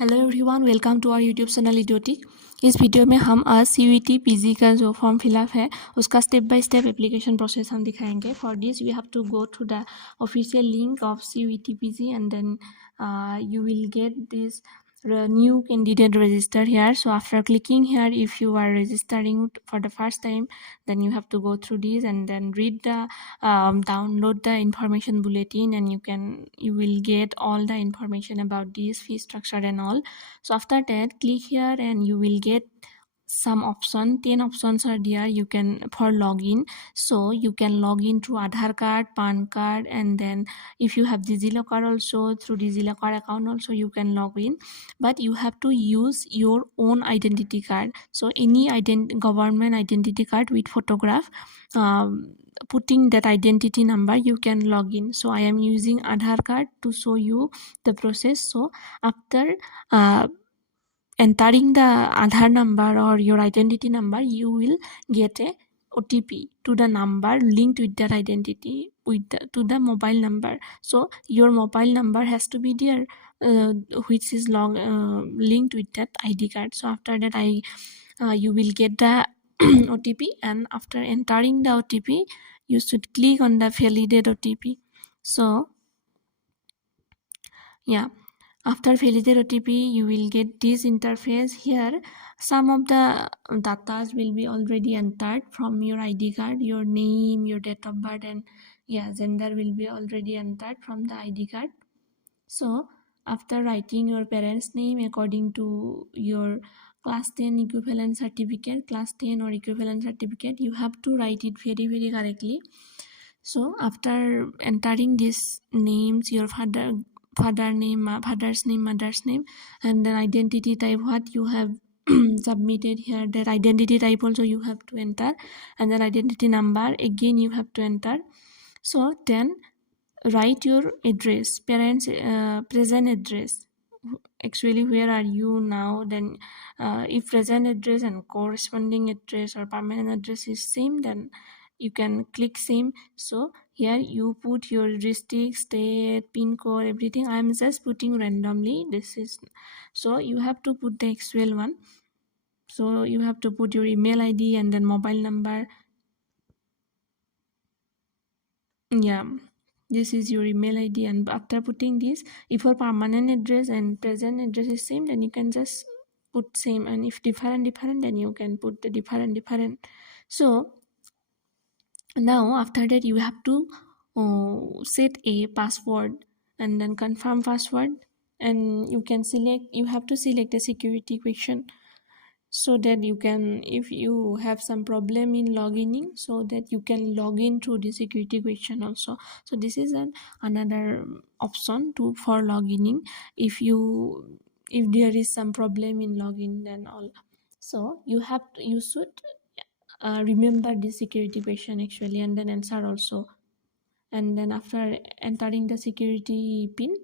Hello everyone, welcome to our YouTube channel idiotic. इस video में हम आज CUET PG का जो फॉर्म फिलअप है उसका step by step application process हम दिखाएंगे। For this we have to go through the official link of CUET PG and then you will get this new candidate register here. So after clicking here, if you are registering for the first time, then you have to go through this and then read the download the information bulletin, and you will get all the information about this fee structure and all. So after that, click here and you will get some option. 10 options are there you can for login. So you can log in through Aadhaar card, PAN card, and then if you have DigiLocker also, through DigiLocker account also you can log in, but you have to use your own identity card. So any government identity card with photograph, putting that identity number you can log in. So I am using Aadhaar card to show you the process. So after entering the Aadhaar number or your identity number, you will get a OTP to the number linked with that identity to the mobile number. So your mobile number has to be there, which is linked with that ID card. So after that, you will get the OTP, and after entering the OTP, you should click on the validate OTP. So yeah, after validate OTP, you will get this interface. Here some of the data will be already entered from your ID card. Your name, your date of birth, and gender will be already entered from the ID card. So after writing your parents' name according to your class 10 equivalent certificate, class 10 or equivalent certificate, you have to write it very correctly. So after entering these names, your father's name, mother's name, and then identity type, what you have submitted here, that identity type also you have to enter, and then identity number again you have to enter. So then write your address, parents present address, actually where are you now. Then if present address and corresponding address or permanent address is same, then you can click same. So here you put your district, state, pin code, everything. I am just putting randomly. This is, so you have to put the actual one. So you have to put your email ID and then mobile number. This is your email ID, and after putting this, if your permanent address and present address is same, then you can just put same, and if different, then you can put the different. So now after that, you have to set a password and then confirm password, and you have to select a security question, so that you can, if you have some problem in logging, so that you can log in through the security question also. So this is another option for logging if there is some problem in login and all. So you should remember the security question actually, and then answer also. And then after entering the security pin,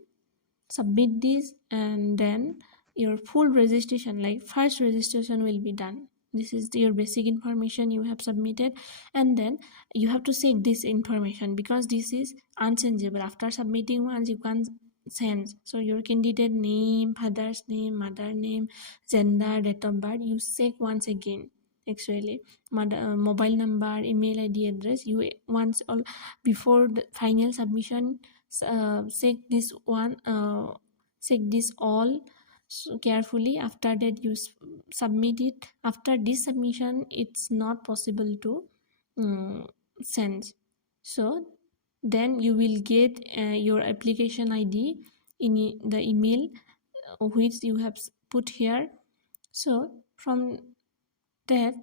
submit this, and then your full registration, like first registration, will be done. This is your basic information you have submitted, and then you have to save this information because this is unchangeable. After submitting once, you can change. So your candidate name, father's name, mother name, gender, date of birth, you save once again. Actually, mobile number, email ID, address, you once all before the final submission. Check this one, check this all carefully. After that, you submit it. After this submission, it's not possible to send. So then you will get your application ID in the email which you have put here. So from that,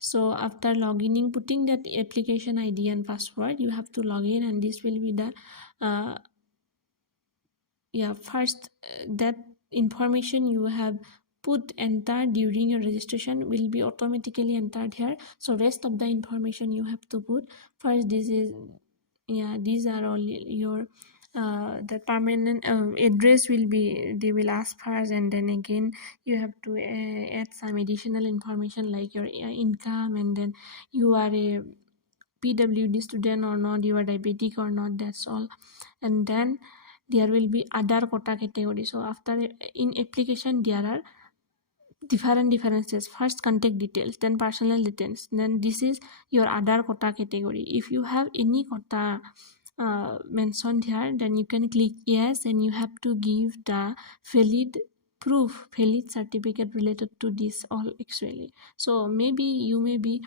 so after logging in, putting that application ID and password, you have to log in, and this will be the first that information you have entered during your registration will be automatically entered here. So rest of the information you have to put first. These are all your the permanent address will be, they will ask first, and then again you have to add some additional information like your income, and then you are a PWD student or not, you are diabetic or not, that's all. And then there will be other quota category. So after in application there are different differences. First contact details, then personal details, then this is your other quota category. If you have any quota mentioned here, then you can click yes, and you have to give the valid proof, valid certificate related to this all actually. So maybe you may be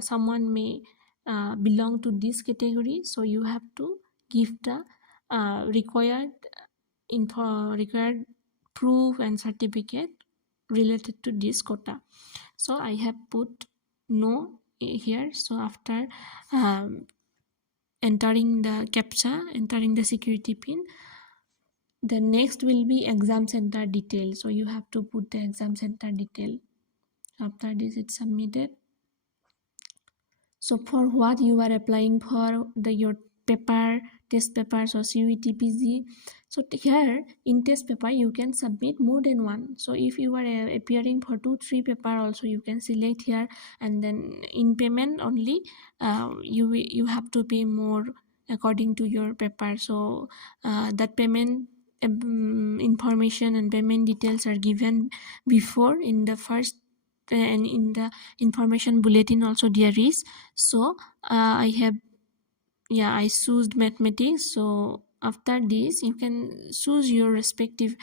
someone may belong to this category, so you have to give the required proof and certificate related to this quota. So I have put no here. So after entering the captcha, entering the security pin, the next will be exam center detail. So you have to put the exam center detail. After this it's submitted. So for what you are applying for, your paper, test paper, so CUET PG. So here in test paper you can submit more than one. So if you are appearing for 2-3 paper also, you can select here, and then in payment only you have to pay more according to your paper. So that payment information and payment details are given before in the first, and in the information bulletin also there is. So I have, yeah, I choose mathematics. So after this you can choose your respective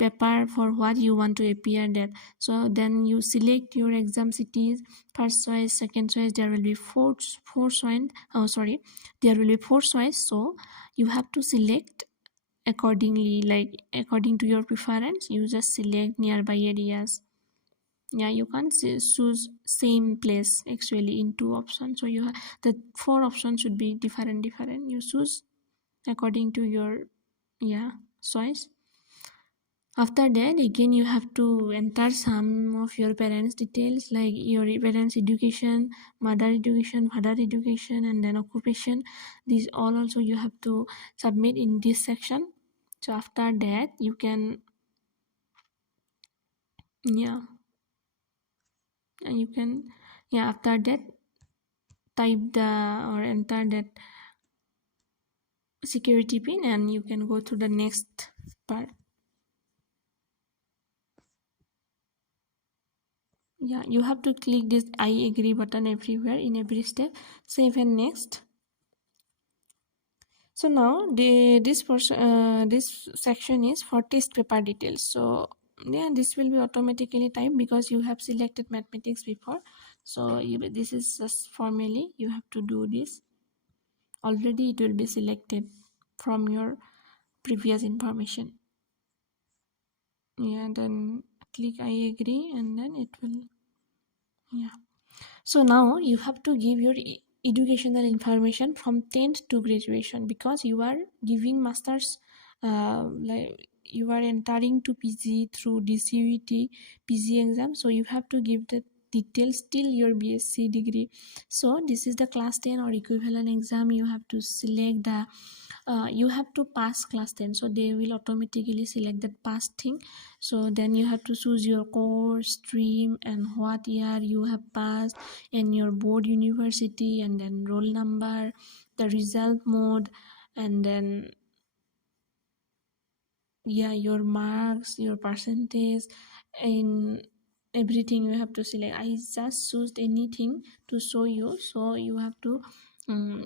paper for what you want to appear that. So then you select your exam cities, first choice, second choice, there will be four choice. Oh sorry, there will be four choice. So you have to select accordingly, like according to your preference. You just select nearby areas. Yeah, you can't choose same place actually in two options. So you have the four options should be different. You choose according to your, yeah, choice. After that again you have to enter some of your parents details, like your parents education, mother education, father education, and then occupation. These all also you have to submit in this section. So after that you can, yeah, and you can, yeah, after that type the or enter that security pin, and you can go to the next part. Yeah, you have to click this I agree button everywhere in every step. Save and next. So now this section is for test paper details. So yeah, this will be automatically typed because you have selected mathematics before. So this is just formally you have to do this. Already it will be selected from your previous information. Yeah, then click I agree, and then it will, yeah. So now you have to give your educational information from 10th to graduation, because you are giving masters, like you are entering to PG through DCUET PG exam. So you have to give the details till your BSc degree. So this is the class 10 or equivalent exam. You have to select the you have to pass class 10, so they will automatically select that pass thing. So then you have to choose your course stream and what year you have passed, and your board university, and then roll number, the result mode, and then, yeah, your marks, your percentage, and everything you have to select. I just choose anything to show you. So you have to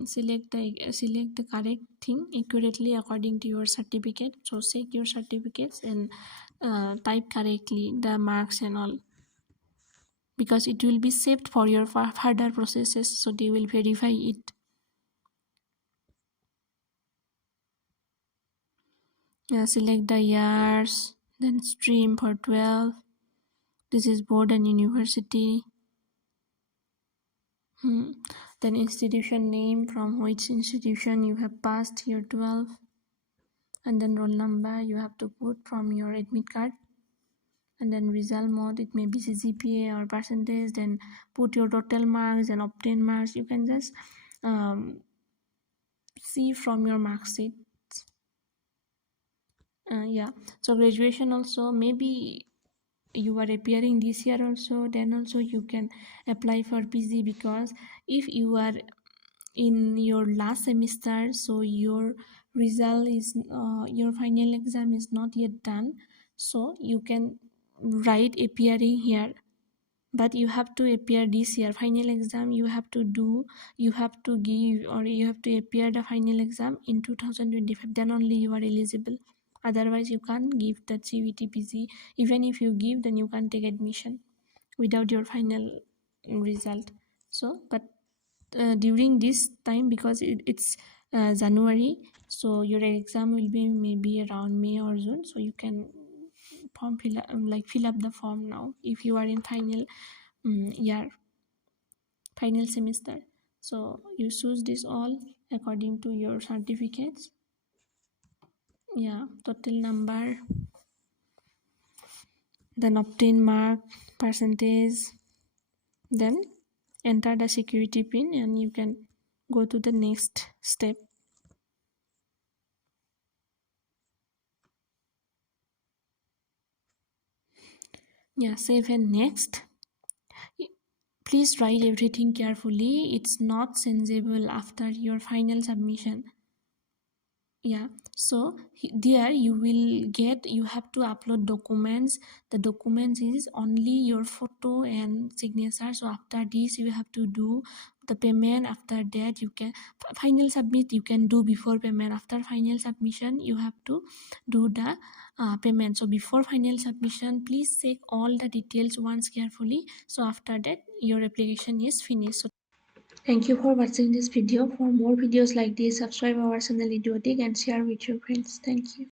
select the correct thing accurately according to your certificate. So check your certificates and type correctly the marks and all, because it will be saved for your further processes, so they will verify it. Select the years, then stream for 12. This is board and university. Then institution name, from which institution you have passed year 12, and then roll number you have to put from your admit card, and then result mode, it may be CGPA or percentage, then put your total marks and obtained marks. You can just see from your mark sheet. Yeah, so graduation also, maybe you are appearing this year also, then also you can apply for PG, because if you are in your last semester, so your result is your final exam is not yet done, so you can write appearing here, but you have to appear this year. Final exam you have to do, you have to give, or you have to appear the final exam in 2025, then only you are eligible. Otherwise you can't give the CUET PG. Even if you give, then you can't take admission without your final result. So but during this time, because it's January, so your exam will be maybe around May or June, so you can fill up the form now if you are in final year, final semester. So you choose this all according to your certificates. Yeah, total number, then obtain mark, percentage, then enter the security pin, and you can go to the next step. Yeah, save and next. Please write everything carefully. It's not changeable after your final submission. Yeah, so there you will get, you have to upload documents. The documents is only your photo and signature. So after this you have to do the payment. After that you can final submit, you can do before payment. After final submission you have to do the payment. So before final submission, please check all the details once carefully. So after that your application is finished. So thank you for watching this video. For more videos like this, subscribe our channel Idiotic and share with your friends. Thank you.